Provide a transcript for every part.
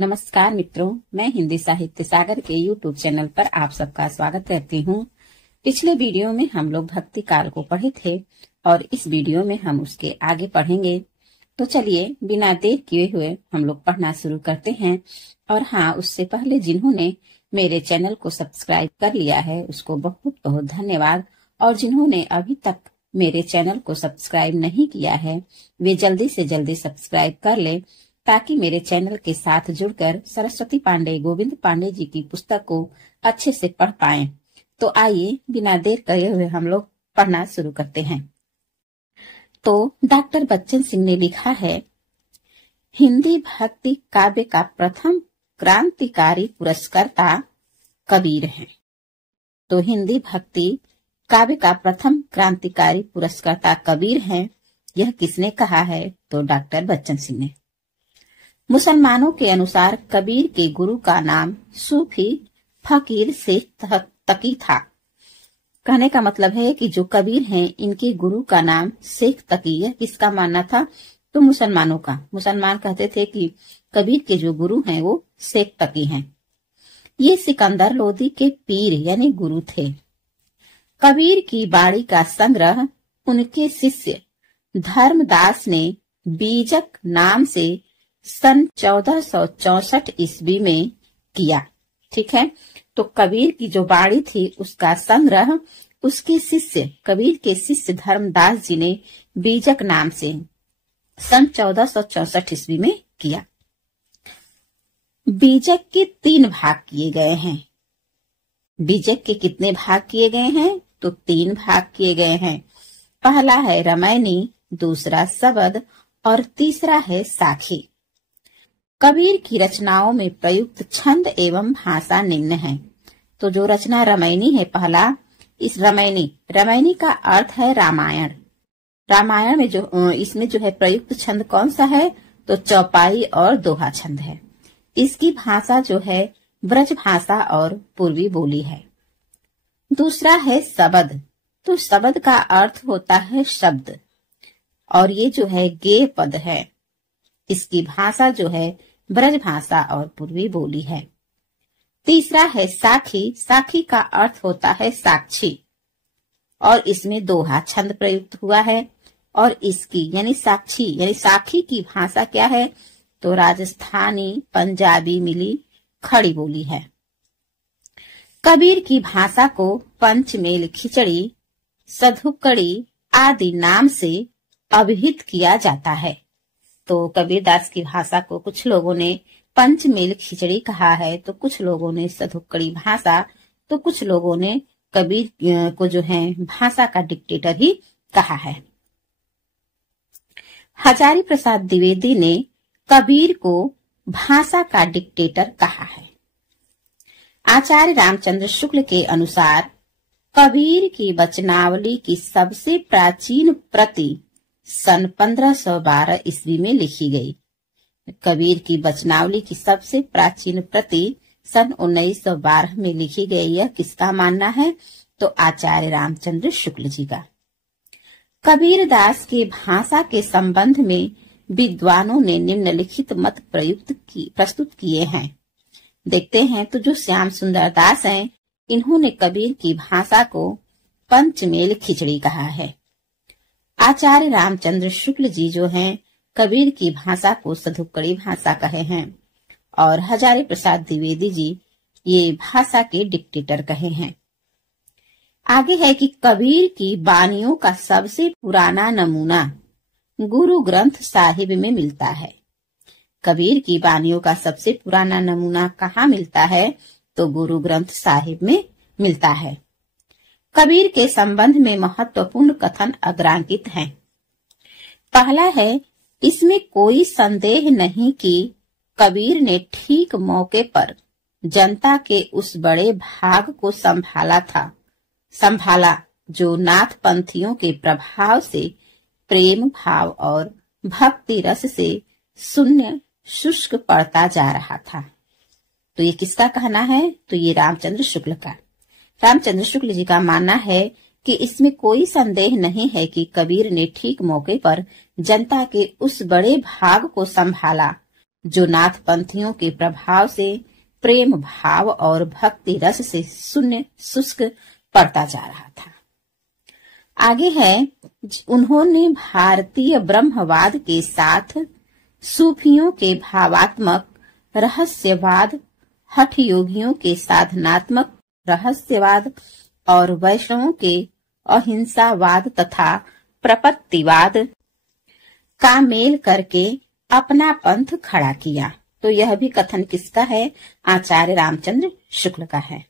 नमस्कार मित्रों, मैं हिंदी साहित्य सागर के YouTube चैनल पर आप सबका स्वागत करती हूँ। पिछले वीडियो में हम लोग भक्ति काल को पढ़े थे और इस वीडियो में हम उसके आगे पढ़ेंगे। तो चलिए बिना देर किए हुए हम लोग पढ़ना शुरू करते हैं। और हाँ, उससे पहले जिन्होंने मेरे चैनल को सब्सक्राइब कर लिया है उसको बहुत बहुत धन्यवाद, और जिन्होंने अभी तक मेरे चैनल को सब्सक्राइब नहीं किया है वे जल्दी से जल्दी सब्सक्राइब कर ले, ताकि मेरे चैनल के साथ जुड़कर सरस्वती पांडे गोविंद पांडे जी की पुस्तक को अच्छे से पढ़ पाएं। तो आइए बिना देर करे हुए हम लोग पढ़ना शुरू करते हैं। तो डॉक्टर बच्चन सिंह ने लिखा है, हिंदी भक्ति काव्य का प्रथम क्रांतिकारी पुरस्कर्ता कबीर हैं। तो हिंदी भक्ति काव्य का प्रथम क्रांतिकारी पुरस्कर्ता कबीर हैं। यह किसने कहा है? तो डॉक्टर बच्चन सिंह ने। मुसलमानों के अनुसार कबीर के गुरु का नाम सूफी फकीर शेख तकी था। कहने का मतलब है कि जो कबीर हैं इनके गुरु का नाम शेख तकी है। किसका मानना था? तो मुसलमानों का। मुसलमान कहते थे कि कबीर के जो गुरु हैं वो शेख तकी हैं। ये सिकंदर लोदी के पीर यानी गुरु थे। कबीर की बाणी का संग्रह उनके शिष्य धर्मदास ने बीजक नाम से सन 1464 ईस्वी में किया। ठीक है, तो कबीर की जो बाणी थी उसका संग्रह उसके शिष्य कबीर के शिष्य धर्मदास जी ने बीजक नाम से सन 1464 ईस्वी में किया। बीजक के 3 भाग किए गए हैं। बीजक के कितने भाग किए गए हैं? तो 3 भाग किए गए हैं। पहला है रामायणी, दूसरा शबद और तीसरा है साखी। कबीर की रचनाओं में प्रयुक्त छंद एवं भाषा निम्न है। तो जो रचना रामायणी है पहला, इस रामायणी का अर्थ है रामायण। रामायण में इसमें जो है प्रयुक्त छंद कौन सा है? तो चौपाई और दोहा छंद है। इसकी भाषा जो है ब्रज भाषा और पूर्वी बोली है। दूसरा है शबद। तो शबद का अर्थ होता है शब्द, और ये जो है गेय पद है। इसकी भाषा जो है ब्रज भाषा और पूर्वी बोली है। तीसरा है साखी। साखी का अर्थ होता है साक्षी, और इसमें दोहा छंद प्रयुक्त हुआ है। और इसकी यानी साखी की भाषा क्या है? तो राजस्थानी पंजाबी मिली खड़ी बोली है। कबीर की भाषा को पंचमेल खिचड़ी, सधुकड़ी आदि नाम से अभिहित किया जाता है। तो कबीरदास की भाषा को कुछ लोगों ने पंचमेल खिचड़ी कहा है, तो कुछ लोगों ने सधुकड़ी भाषा, तो कुछ लोगों ने कबीर को जो है भाषा का डिक्टेटर ही कहा है। हजारी प्रसाद द्विवेदी ने कबीर को भाषा का डिक्टेटर कहा है। आचार्य रामचंद्र शुक्ल के अनुसार कबीर की वचनावली की सबसे प्राचीन प्रति सन 1512 ईस्वी में लिखी गई। कबीर की वचनावली की सबसे प्राचीन प्रति सन 1912 में लिखी गई। यह किसका मानना है? तो आचार्य रामचंद्र शुक्ल जी का। कबीरदास के भाषा के संबंध में विद्वानों ने निम्नलिखित मत प्रस्तुत किए हैं। देखते हैं। तो जो श्याम सुंदर दास हैं, इन्होंने कबीर की भाषा को पंचमेल खिचड़ी कहा है। आचार्य रामचंद्र शुक्ल जी जो हैं कबीर की भाषा को सधुकड़ी भाषा कहे हैं, और हजारी प्रसाद द्विवेदी जी ये भाषा के डिक्टेटर कहे हैं। आगे है कि कबीर की बानियों का सबसे पुराना नमूना गुरु ग्रंथ साहिब में मिलता है। कबीर की बानियों का सबसे पुराना नमूना कहाँ मिलता है? तो गुरु ग्रंथ साहिब में मिलता है। कबीर के संबंध में महत्वपूर्ण कथन अग्रांकित हैं। पहला है, इसमें कोई संदेह नहीं कि कबीर ने ठीक मौके पर जनता के उस बड़े भाग को संभाला जो नाथ पंथियों के प्रभाव से प्रेम भाव और भक्ति रस से शून्य शुष्क पड़ता जा रहा था। तो ये किसका कहना है? तो ये रामचंद्र शुक्ल का। रामचंद्र शुक्ल जी का मानना है कि इसमें कोई संदेह नहीं है कि कबीर ने ठीक मौके पर जनता के उस बड़े भाग को संभाला जो नाथ पंथियों के प्रभाव से प्रेम भाव और भक्ति रस से शून्य शुष्क पड़ता जा रहा था। आगे है, उन्होंने भारतीय ब्रह्मवाद के साथ सूफियों के भावात्मक रहस्यवाद, हठ योगियों के साधनात्मक रहस्यवाद और वैष्णवों के अहिंसावाद तथा प्रपत्तिवाद का मेल करके अपना पंथ खड़ा किया। तो यह भी कथन किसका है? आचार्य रामचंद्र शुक्ल का है।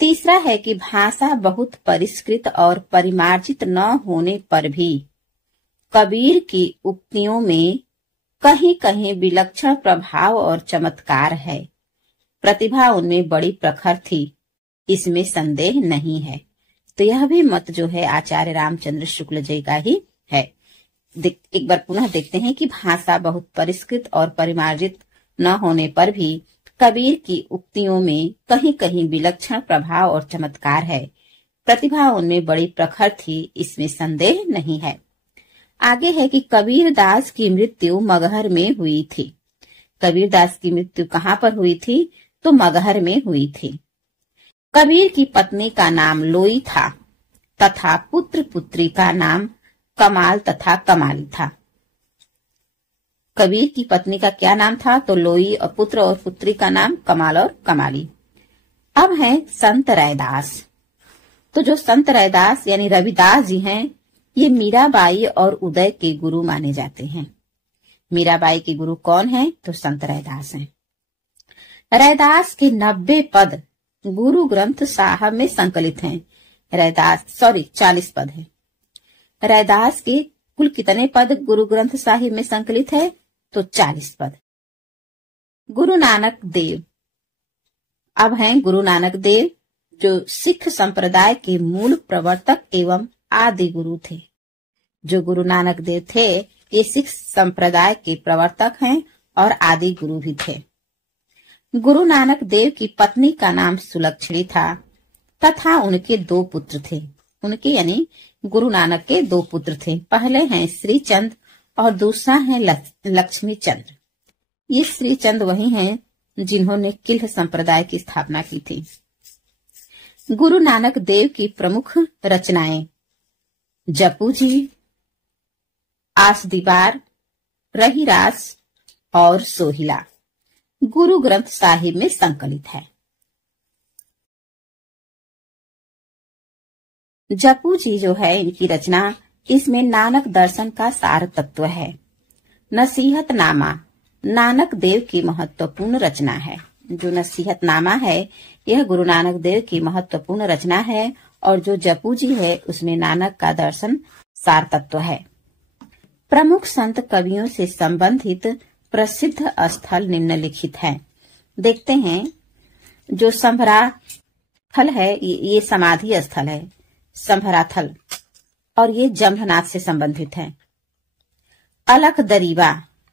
तीसरा है कि भाषा बहुत परिष्कृत और परिमार्जित न होने पर भी कबीर की उक्तियों में कहीं कहीं विलक्षण प्रभाव और चमत्कार है। प्रतिभा उनमें बड़ी प्रखर थी, इसमें संदेह नहीं है। तो यह भी मत जो है आचार्य रामचंद्र शुक्ल जी का ही है। एक बार पुनः देखते हैं कि भाषा बहुत परिष्कृत और परिमार्जित न होने पर भी कबीर की उक्तियों में कहीं कहीं विलक्षण प्रभाव और चमत्कार है। प्रतिभा उनमें बड़ी प्रखर थी, इसमें संदेह नहीं है। आगे है कि कबीर दास की मृत्यु मगहर में हुई थी। कबीर दास की मृत्यु कहाँ पर हुई थी? तो मगहर में हुई थी। कबीर की पत्नी का नाम लोई था तथा पुत्र पुत्री का नाम कमाल तथा कमाली था। कबीर की पत्नी का क्या नाम था? तो लोई, और पुत्र और पुत्री का नाम कमाल और कमाली। अब है संत रैदास। तो जो संत रैदास यानी रविदास जी हैं, ये मीराबाई और उदय के गुरु माने जाते हैं। मीराबाई के गुरु कौन है? तो संत रैदास हैं। रैदास के 90 पद गुरु ग्रंथ साहब में संकलित हैं। 40 पद है। रैदास के कुल कितने पद गुरु ग्रंथ साहिब में संकलित है? तो 40 पद। गुरु नानक देव। अब हैं गुरु नानक देव, जो सिख संप्रदाय के मूल प्रवर्तक एवं आदि गुरु थे। जो गुरु नानक देव थे, ये सिख संप्रदाय के प्रवर्तक हैं और आदि गुरु भी थे। गुरु नानक देव की पत्नी का नाम सुलक्षणी था तथा उनके 2 पुत्र थे। उनके यानी गुरु नानक के 2 पुत्र थे। पहले हैं श्री चंद और दूसरा है लक्ष्मी चंद्र। ये श्री चंद वही हैं जिन्होंने किल्ह संप्रदाय की स्थापना की थी। गुरु नानक देव की प्रमुख रचनाएं जपू जी, आस दीवार, रहीरास और सोहिला गुरु ग्रंथ साहिब में संकलित है। जपू जी जो है इनकी रचना, इसमें नानक दर्शन का सार तत्व है। नसीहतनामा नानक देव की महत्वपूर्ण रचना है। जो नसीहतनामा है यह गुरु नानक देव की महत्वपूर्ण रचना है और जो जपू जी है उसमें नानक का दर्शन सार तत्व है। प्रमुख संत कवियों से संबंधित प्रसिद्ध स्थल निम्नलिखित हैं। देखते हैं, जो संभराथल है ये समाधि स्थल है, संभराथल, और ये जम्भनाथ से संबंधित है। अलख दरीबा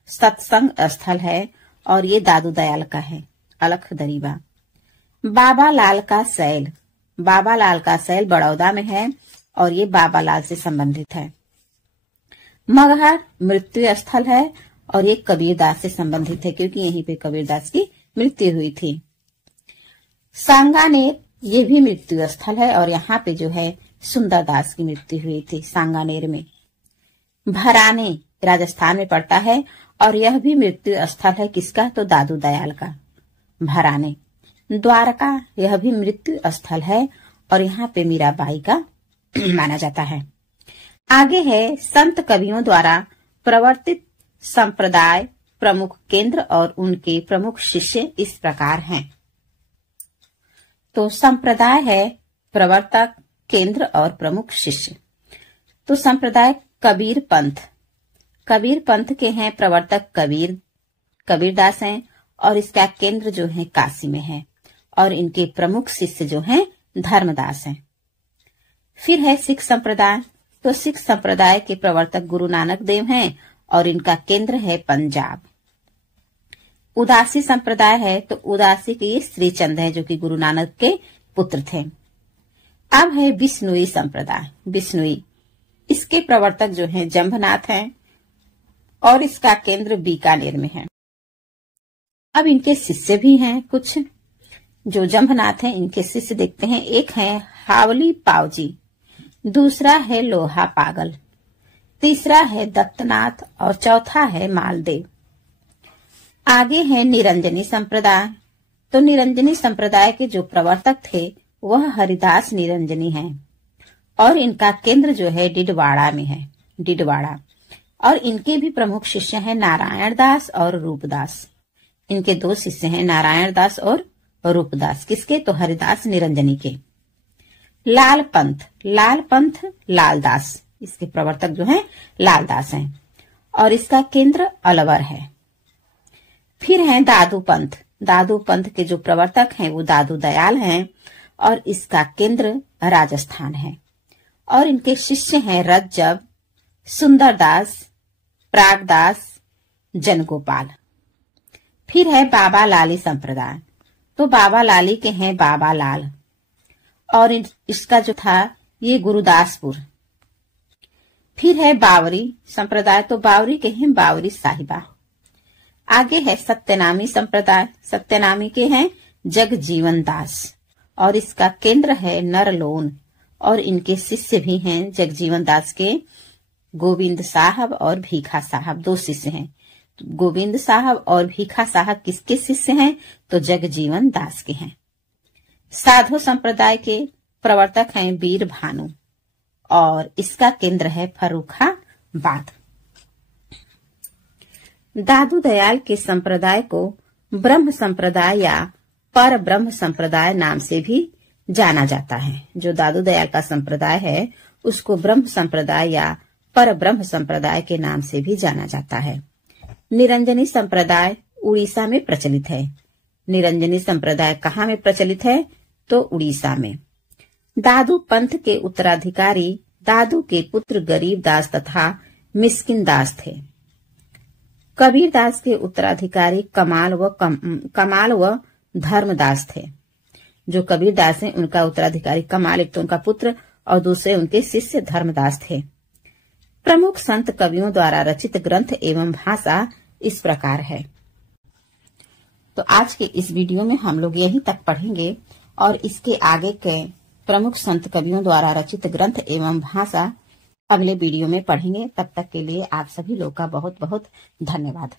सत्संग स्थल है और ये दादू दयाल का है। अलख दरीबा। बाबा लाल का सैल, बाबा लाल का सैल बड़ौदा में है और ये बाबा लाल से संबंधित है। मगहर मृत्यु स्थल है और ये कबीरदास से संबंधित है क्योंकि यहीं पे कबीरदास की मृत्यु हुई थी। सांगानेर ये भी मृत्यु स्थल है और यहाँ पे जो है सुंदरदास की मृत्यु हुई थी सांगानेर में। भराने राजस्थान में पड़ता है और यह भी मृत्यु स्थल है किसका? तो दादू दयाल का। भराने। द्वारका यह भी मृत्यु स्थल है और यहाँ पे मीराबाई का माना जाता है। आगे है संत कवियों द्वारा प्रवर्तित संप्रदाय, प्रमुख केंद्र और उनके प्रमुख शिष्य इस प्रकार हैं। तो संप्रदाय है प्रवर्तक, केंद्र और प्रमुख शिष्य। तो संप्रदाय कबीर पंथ, कबीर पंथ के हैं प्रवर्तक कबीरदास हैं और इसका केंद्र जो है काशी में है और इनके प्रमुख शिष्य जो हैं धर्मदास हैं। फिर है सिख संप्रदाय। तो सिख संप्रदाय के प्रवर्तक गुरु नानक देव हैं और इनका केंद्र है पंजाब। उदासी संप्रदाय है तो उदासी के ये श्री चंद है जो कि गुरु नानक के पुत्र थे। अब है बिश्नोई संप्रदाय। बिश्नोई, इसके प्रवर्तक जो हैं जम्भनाथ हैं और इसका केंद्र बीकानेर में है। अब इनके शिष्य भी हैं कुछ जो जम्भनाथ हैं, इनके शिष्य देखते हैं। एक है हावली पावजी, दूसरा है लोहा पागल, तीसरा है दत्तनाथ और चौथा है मालदेव। आगे है निरंजनी संप्रदाय। तो निरंजनी संप्रदाय के जो प्रवर्तक थे वह हरिदास निरंजनी हैं और इनका केंद्र जो है डिडवाड़ा में है, डिडवाड़ा। और इनके भी प्रमुख शिष्य हैं नारायण दास और रूपदास। इनके दो शिष्य हैं, नारायण दास और रूपदास। किसके? तो हरिदास निरंजनी के। लाल पंथ लालदास, इसके प्रवर्तक जो हैं लालदास हैं और इसका केंद्र अलवर है। फिर हैं दादू पंथ के जो प्रवर्तक हैं वो दादू दयाल हैं और इसका केंद्र राजस्थान है। और इनके शिष्य हैं रज्जब, सुंदरदास, प्रागदास, जनगोपाल। फिर है बाबा लाली संप्रदाय। तो बाबा लाली के हैं बाबा लाल और इसका जो था ये गुरुदासपुर। फिर है बावरी संप्रदाय। तो बावरी के हैं बावरी साहिबा। आगे है सत्यनामी संप्रदाय। सत्यनामी के हैं जगजीवन दास और इसका केंद्र है नरलोन और इनके शिष्य भी हैं जगजीवन दास के गोविंद साहब और भीखा साहब। दो शिष्य हैं। गोविंद साहब और भीखा साहब किसके शिष्य हैं? तो जगजीवन दास के हैं। साधु संप्रदाय के प्रवर्तक हैं वीर भानु और इसका केंद्र है फर्रुखाबाद। दादू दयाल के संप्रदाय को ब्रह्म संप्रदाय या पर ब्रह्म संप्रदाय नाम से भी जाना जाता है। जो दादू दयाल का संप्रदाय है उसको ब्रह्म संप्रदाय या पर ब्रह्म संप्रदाय के नाम से भी जाना जाता है। निरंजनी संप्रदाय उड़ीसा में प्रचलित है। निरंजनी संप्रदाय कहाँ में प्रचलित है? तो उड़ीसा में। दादू पंथ के उत्तराधिकारी दादू के पुत्र गरीब दास तथा मिस्किन दास थे। कबीर दास के उत्तराधिकारी कमाल व धर्मदास थे। जो कबीर दास हैं उनका उत्तराधिकारी कमाल, एक तो उनका पुत्र और दूसरे उनके शिष्य धर्मदास थे। प्रमुख संत कवियों द्वारा रचित ग्रंथ एवं भाषा इस प्रकार है। तो आज के इस वीडियो में हम लोग यहीं तक पढ़ेंगे और इसके आगे के प्रमुख संत कवियों द्वारा रचित ग्रंथ एवं भाषा अगले वीडियो में पढ़ेंगे। तब तक के लिए आप सभी लोग का बहुत बहुत धन्यवाद।